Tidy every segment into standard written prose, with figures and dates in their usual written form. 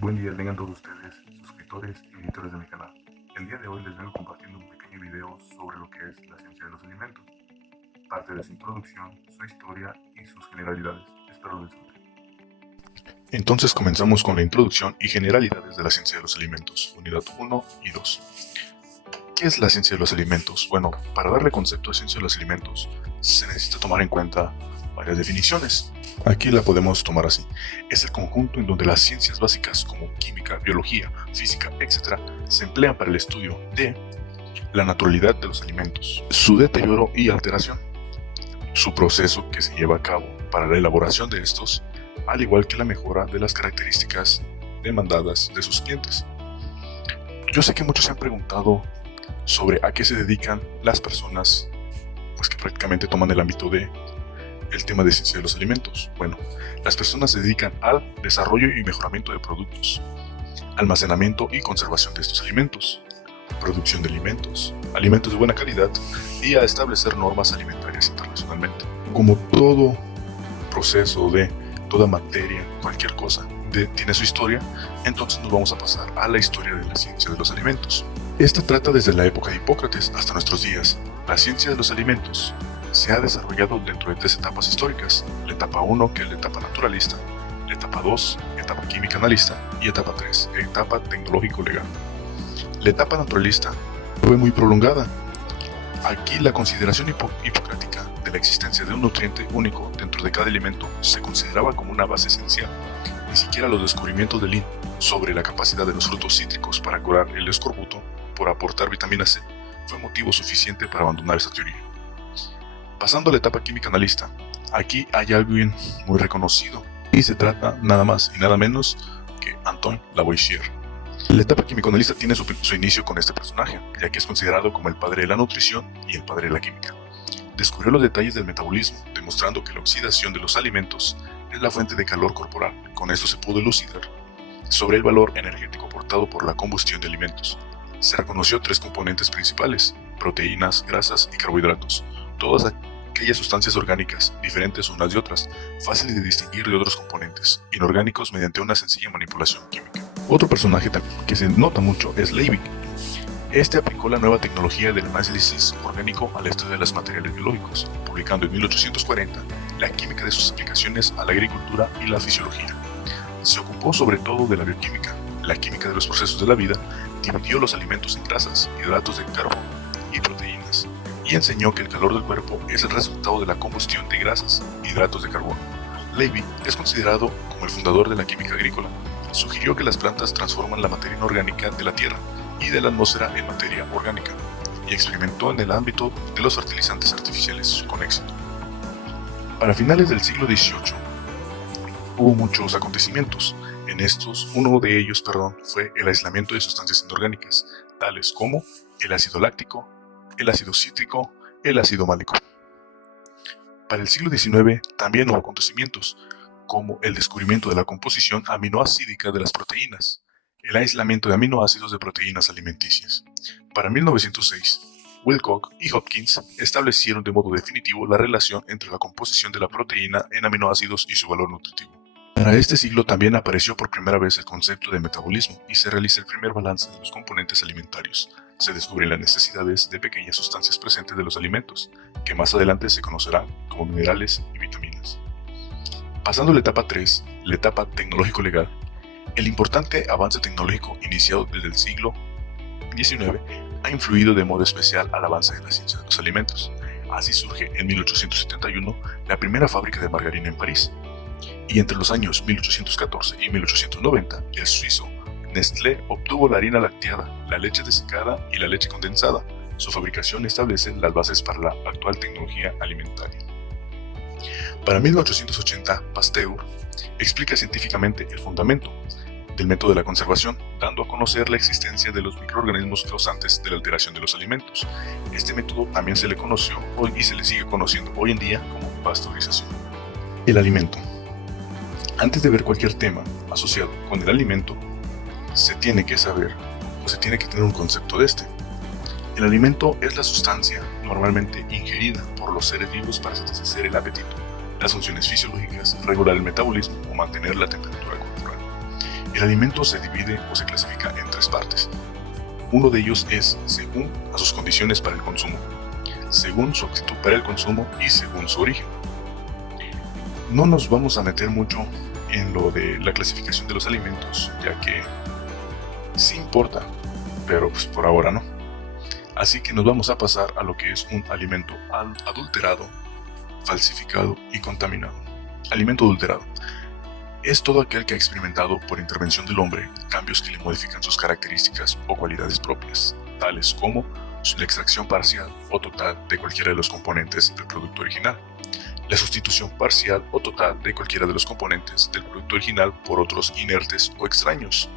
Buen día tengan todos ustedes, suscriptores y editores de mi canal. El día de hoy les vengo compartiendo un pequeño video sobre lo que es la ciencia de los alimentos, parte de su introducción, su historia y sus generalidades. Espero les guste. Entonces comenzamos con la introducción y generalidades de la ciencia de los alimentos, unidad 1 y 2. ¿Qué es la ciencia de los alimentos? Bueno, para darle concepto a ciencia de los alimentos se necesita tomar en cuenta varias definiciones. Aquí la podemos tomar así. Es el conjunto en donde las ciencias básicas como química, biología, física, etc. se emplean para el estudio de la naturalidad de los alimentos, su deterioro y alteración, su proceso que se lleva a cabo para la elaboración de estos, al igual que la mejora de las características demandadas de sus clientes. Yo sé que muchos se han preguntado sobre a qué se dedican las personas pues que prácticamente toman el ámbito de el tema de ciencia de los alimentos. Bueno, las personas se dedican al desarrollo y mejoramiento de productos, almacenamiento y conservación de estos alimentos, producción de alimentos de buena calidad y a establecer normas alimentarias internacionalmente. Como todo proceso de toda materia, cualquier cosa, tiene su historia, entonces nos vamos a pasar a la historia de la ciencia de los alimentos. Esta trata desde la época de Hipócrates hasta nuestros días. La ciencia de los alimentos se ha desarrollado dentro de 3 etapas históricas: la etapa 1, que es la etapa naturalista, la etapa 2, etapa química analista, y etapa 3, etapa tecnológico-legal. La etapa naturalista fue muy prolongada. Aquí la consideración hipocrática de la existencia de un nutriente único dentro de cada alimento se consideraba como una base esencial. Ni siquiera los descubrimientos de Lind sobre la capacidad de los frutos cítricos para curar el escorbuto por aportar vitamina C fue motivo suficiente para abandonar esa teoría. Pasando a la etapa química analista, aquí hay alguien muy reconocido y se trata nada más y nada menos que Antoine Lavoisier. La etapa químico-analista tiene su inicio con este personaje, ya que es considerado como el padre de la nutrición y el padre de la química. Descubrió los detalles del metabolismo, demostrando que la oxidación de los alimentos es la fuente de calor corporal. Con esto se pudo elucidar sobre el valor energético aportado por la combustión de alimentos. Se reconoció 3 componentes principales: proteínas, grasas y carbohidratos. Todas aquellas sustancias orgánicas, diferentes unas de otras, fáciles de distinguir de otros componentes inorgánicos mediante una sencilla manipulación química. Otro personaje que se nota mucho es Leibig. Este aplicó la nueva tecnología del análisis orgánico al estudio de los materiales biológicos, publicando en 1840 la química de sus aplicaciones a la agricultura y la fisiología. Se ocupó sobre todo de la bioquímica, la química de los procesos de la vida, dividió los alimentos en grasas, hidratos de carbono y proteínas, y enseñó que el calor del cuerpo es el resultado de la combustión de grasas, hidratos de carbono. Leibig es considerado como el fundador de la química agrícola. Sugirió que las plantas transforman la materia inorgánica de la tierra y de la atmósfera en materia orgánica, y experimentó en el ámbito de los fertilizantes artificiales con éxito. Para finales del siglo XVIII hubo muchos acontecimientos. En estos, uno de ellos fue el aislamiento de sustancias inorgánicas, tales como el ácido láctico, el ácido cítrico, el ácido málico. Para el siglo XIX también hubo acontecimientos, como el descubrimiento de la composición aminoácidica de las proteínas, el aislamiento de aminoácidos de proteínas alimenticias. Para 1906, Wilcock y Hopkins establecieron de modo definitivo la relación entre la composición de la proteína en aminoácidos y su valor nutritivo. Para este siglo también apareció por primera vez el concepto de metabolismo y se realiza el primer balance de los componentes alimentarios. Se descubren las necesidades de pequeñas sustancias presentes de los alimentos, que más adelante se conocerán como minerales y vitaminas. Pasando a la etapa 3, la etapa tecnológico-legal, el importante avance tecnológico iniciado desde el siglo XIX ha influido de modo especial al avance de la ciencia de los alimentos. Así surge en 1871 la primera fábrica de margarina en París, y entre los años 1814 y 1890 el suizo Nestlé obtuvo la harina lacteada, la leche desecada y la leche condensada. Su fabricación establece las bases para la actual tecnología alimentaria. Para 1880, Pasteur explica científicamente el fundamento del método de la conservación, dando a conocer la existencia de los microorganismos causantes de la alteración de los alimentos. Este método también se le conoció y se le sigue conociendo hoy en día como pasteurización. El alimento. Antes de ver cualquier tema asociado con el alimento, se tiene que saber o se tiene que tener un concepto de este. El alimento es la sustancia normalmente ingerida por los seres vivos para satisfacer el apetito, las funciones fisiológicas, regular el metabolismo o mantener la temperatura corporal. El alimento se divide o se clasifica en tres partes. Uno de ellos es según a sus condiciones para el consumo, según su aptitud para el consumo y según su origen. No nos vamos a meter mucho en lo de la clasificación de los alimentos, ya que sí importa, pero pues por ahora no. Así que nos vamos a pasar a lo que es un alimento adulterado, falsificado y contaminado. Alimento adulterado es todo aquel que ha experimentado por intervención del hombre cambios que le modifican sus características o cualidades propias, tales como la extracción parcial o total de cualquiera de los componentes del producto original, la sustitución parcial o total de cualquiera de los componentes del producto original por otros inertes o extraños,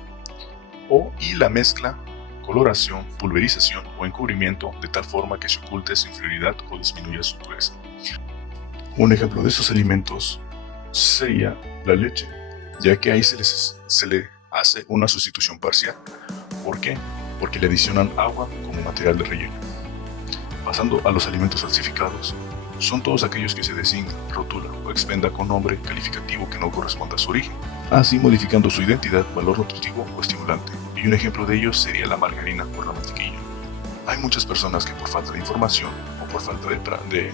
y la mezcla, coloración, pulverización o encubrimiento de tal forma que se oculte su inferioridad o disminuya su pureza. Un ejemplo de esos alimentos sería la leche, ya que ahí se le hace una sustitución parcial. ¿Por qué? Porque le adicionan agua como material de relleno. Pasando a los alimentos falsificados, son todos aquellos que se designa, rotula o expenda con nombre calificativo que no corresponda a su origen, así modificando su identidad, valor nutritivo o estimulante. Y un ejemplo de ellos sería la margarina por la mantequilla. Hay muchas personas que por falta de información o por falta de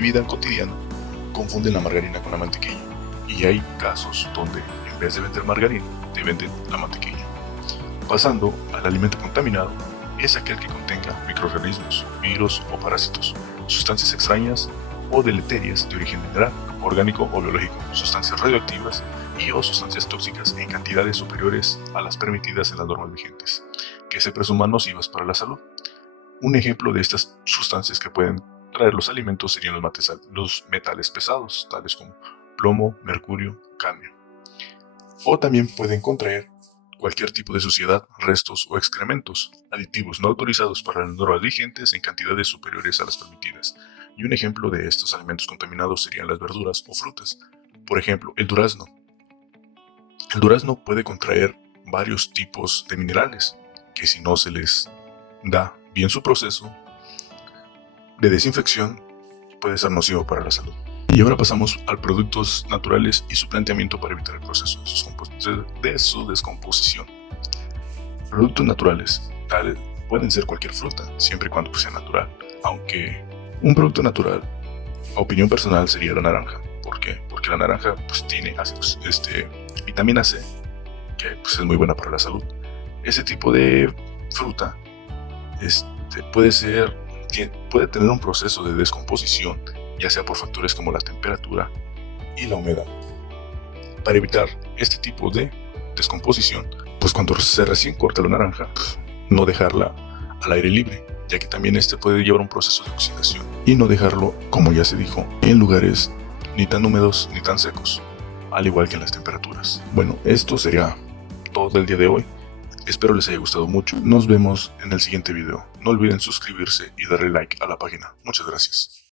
vida cotidiana confunden la margarina con la mantequilla. Y hay casos donde en vez de vender margarina, te venden la mantequilla. Pasando al alimento contaminado, es aquel que contenga microorganismos, virus o parásitos, sustancias extrañas o deleterias de origen mineral, orgánico o biológico, sustancias radioactivas o sustancias tóxicas en cantidades superiores a las permitidas en las normas vigentes, que se presuman nocivas para la salud. Un ejemplo de estas sustancias que pueden traer los alimentos serían los metales pesados, tales como plomo, mercurio, cadmio. O también pueden contraer cualquier tipo de suciedad, restos o excrementos, aditivos no autorizados para las normas vigentes en cantidades superiores a las permitidas. Y un ejemplo de estos alimentos contaminados serían las verduras o frutas. Por ejemplo, el durazno. El durazno puede contraer varios tipos de minerales que si no se les da bien su proceso de desinfección puede ser nocivo para la salud. Y ahora pasamos a productos naturales y su planteamiento para evitar el proceso de su descomposición. Productos naturales pueden ser cualquier fruta, siempre y cuando sea natural, aunque un producto natural, a opinión personal, sería la naranja. ¿Por qué? Porque la naranja tiene vitamina C, que es muy buena para la salud. Ese tipo de fruta puede tener un proceso de descomposición, ya sea por factores como la temperatura y la humedad. Para evitar este tipo de descomposición, cuando se recién corta la naranja, no dejarla al aire libre, ya que también puede llevar un proceso de oxidación, y no dejarlo, como ya se dijo, en lugares ni tan húmedos ni tan secos, al igual que en las temperaturas. Bueno, esto sería todo del día de hoy. Espero les haya gustado mucho. Nos vemos en el siguiente video. No olviden suscribirse y darle like a la página. Muchas gracias.